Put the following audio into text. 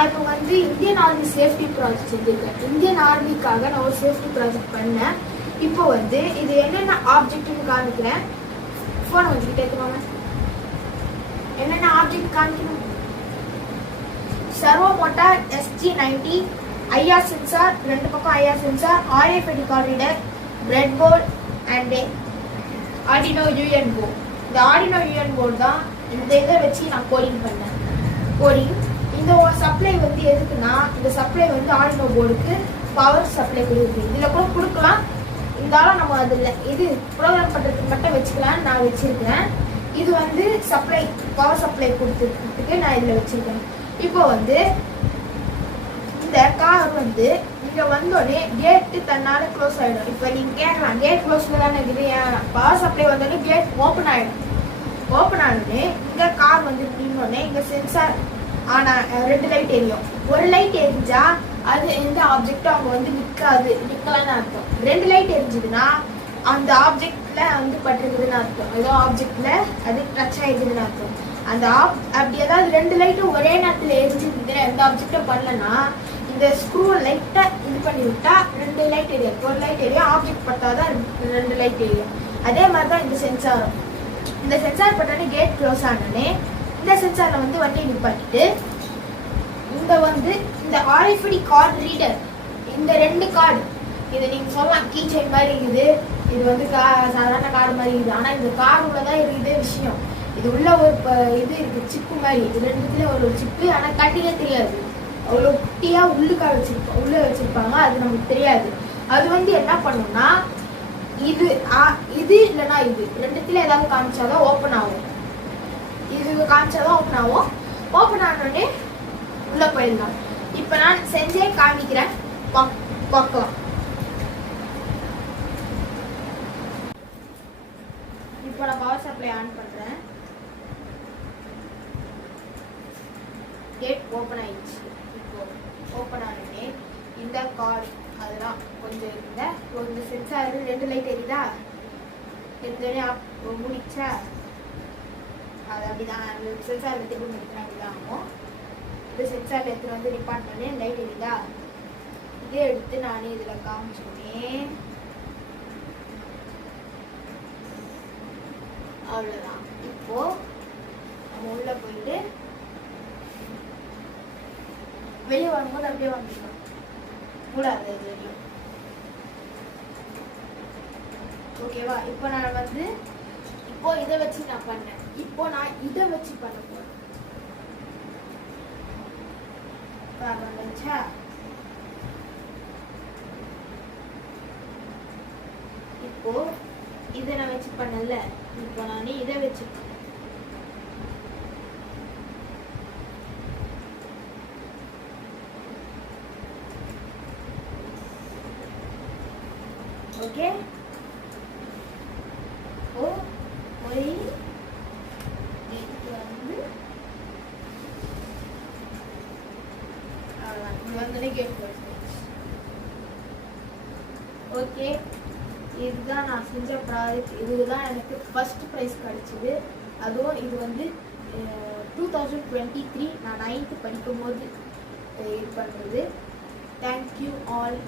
நான் இப்போ வந்து இந்தியன் ஆர்மி சேஃப்டி ப்ராஜெக்ட் செஞ்சுருக்கேன். இந்தியன் ஆர்மிக்காக நான் ஒரு சேஃப்டி ப்ராஜெக்ட் பண்ணேன். இப்போ வந்து இது என்னென்ன ஆப்ஜெக்ட்னு காமிக்கிறேன். ஃபோனை வச்சுக்கிட்டே இருக்கோங்க. என்னென்ன ஆப்ஜெக்ட் காமிக்கணும்? Servo motor SG90, IR sensor, ரெண்டு பக்கம் IR sensor, RFID card reader, bread board and Arduino UN board. இந்த ஆர்டினோ UN போர்டு தான் இந்த இதை வச்சு நான் கோடிங் பண்ணேன். கோடிங் இந்த சப்ளை வந்து எதுக்குன்னா, இந்த சப்ளை வந்து ஆர்டினோ போர்டுக்கு பவர் சப்ளை கொடுக்குது. இதில் கூட கொடுக்கலாம், இருந்தாலும் நம்ம அதில் இது ப்ரோக்ராம் பண்ணுறதுக்கு மட்டும் வச்சுக்கலான்னு நான் வச்சுருக்கேன். இது வந்து சப்ளை பவர் சப்ளை கொடுத்துருக்கு நான் இதில் வச்சுருக்கேன். இப்போ வந்து இந்த கார் வந்து இங்கே வந்தோடனே கேட்டு தன்னால் க்ளோஸ் ஆகிடும். இப்போ நீங்கள் கேட்கலாம், கேட் க்ளோஸில் தானே இருக்குது, ஏன் பவர் சப்ளை வந்தோடனே கேட் ஓப்பன் ஆகிடும். ஓப்பன் ஆனோடனே இங்கே கார் வந்து நின்னோடனே இங்கே சென்சார் ஆனால் ரெண்டு லைட் எரியும். ஒரு லைட் எரிஞ்சா அது எந்த ஆப்ஜெக்டும் அவங்க வந்து நிற்கலான்னு அர்த்தம். ரெண்டு லைட் எரிஞ்சுதுன்னா அந்த ஆப்ஜெக்ட்ல வந்து பட்டிருக்குதுன்னு அர்த்தம். ஏதோ ஆப்ஜெக்ட்ல அது டச் ஆயிடுதுன்னு அர்த்தம். அந்த அப்படி ஏதாவது ரெண்டு லைட்டும் ஒரே நேரத்தில் எரிஞ்சுதுன்னா எந்த ஆப்ஜெக்டும் பண்ணலன்னா இந்த ஸ்க்ரூ லைட்டை இது பண்ணி விட்டா ரெண்டு லைட் எரியும். ஒரு லைட் எரியும், ஆப்ஜெக்ட் பட்டாதான் ரெண்டு லைட் எரியும். அதே மாதிரி தான் இந்த சென்சாரும். இந்த சென்சார் பட்டோடனே கேட் க்ளோஸ் ஆனோடனே இந்த சென்சாரில் வந்து வண்டி நிப்பாட்டிட்டு இந்த வந்து இந்த RFID கார்டு ரீடர், இந்த ரெண்டு கார்டு, இதை நீங்கள் சொல்லலாம் கீ செயின் மாதிரி இருக்குது, இது வந்து சாதாரண கார்டு மாதிரி இருக்குது. ஆனால் இந்த கார்டு உள்ள தான் இருக்குது விஷயம். இது உள்ள ஒரு இது இருக்குது, சிப்பு மாதிரி. இது ரெண்டுத்துல ஒரு சிப்பு, ஆனால் கண்டிப்பாக தெரியாது. அவ்வளோ குட்டியாக உள்ளே வச்சுருப்பாங்க, அது நமக்கு தெரியாது. அது வந்து என்ன பண்ணுன்னா இது இல்லைன்னா இது ரெண்டுத்துல ஏதாவது காமிச்சாதான் ஓப்பன் ஆகும். இது காமிச்சாதான் ஓப்பன் ஆகும். ஓப்பன் ஆனோடனே உள்ள போயிடலாம். இப்போ நான் செஞ்சே காமிக்கிறேன், பார்க்கலாம். இப்போ நான் பவர் சப்ளை ஆன் பண்றேன். கேட் ஓப்பன் ஆயிடுச்சு. இப்போ ஓப்பன் ஆனோடனே இந்த கார்டு அதெல்லாம் கொஞ்சம் இந்த சென்சார் ரெண்டு லைட் எரியுதா, எடுத்தோடனே முடிச்சா அது அப்படிதான். சென்சார் எடுத்து முடிக்கிறேன், அப்படிதான் ஆகும். இந்த சென்சார் எடுத்து வந்து ரிப்பார்ட் பண்ணி லைட் எரியுதா, இதே எடுத்து நானே இதில் காமிச்சோன்னே அவ்வளோதான். இப்போ நம்ம உள்ள போயிட்டு வெளியே வரும்போது அப்படியே வந்துடலாம், கூடாது இது வெளியே. ஓகேவா? இப்போ நான் வந்து இப்போ இதை வச்சு நான் பண்ணேன். இப்போ நான் இதை வச்சு பண்ண போறேன். இப்போ இதை நான் வச்சு பண்ணல, இப்போ நான் இதை வச்சு ஓகே. ஓகே, இதுதான் நான் செஞ்ச ப்ராஜெக்ட். இதுதான் எனக்கு ஃபர்ஸ்ட் ப்ரைஸ் கிடைச்சிது. அதுவும் இது வந்து 2023 நான் 9th படிக்கும் போது இது பண்ணுறது. Thank you all.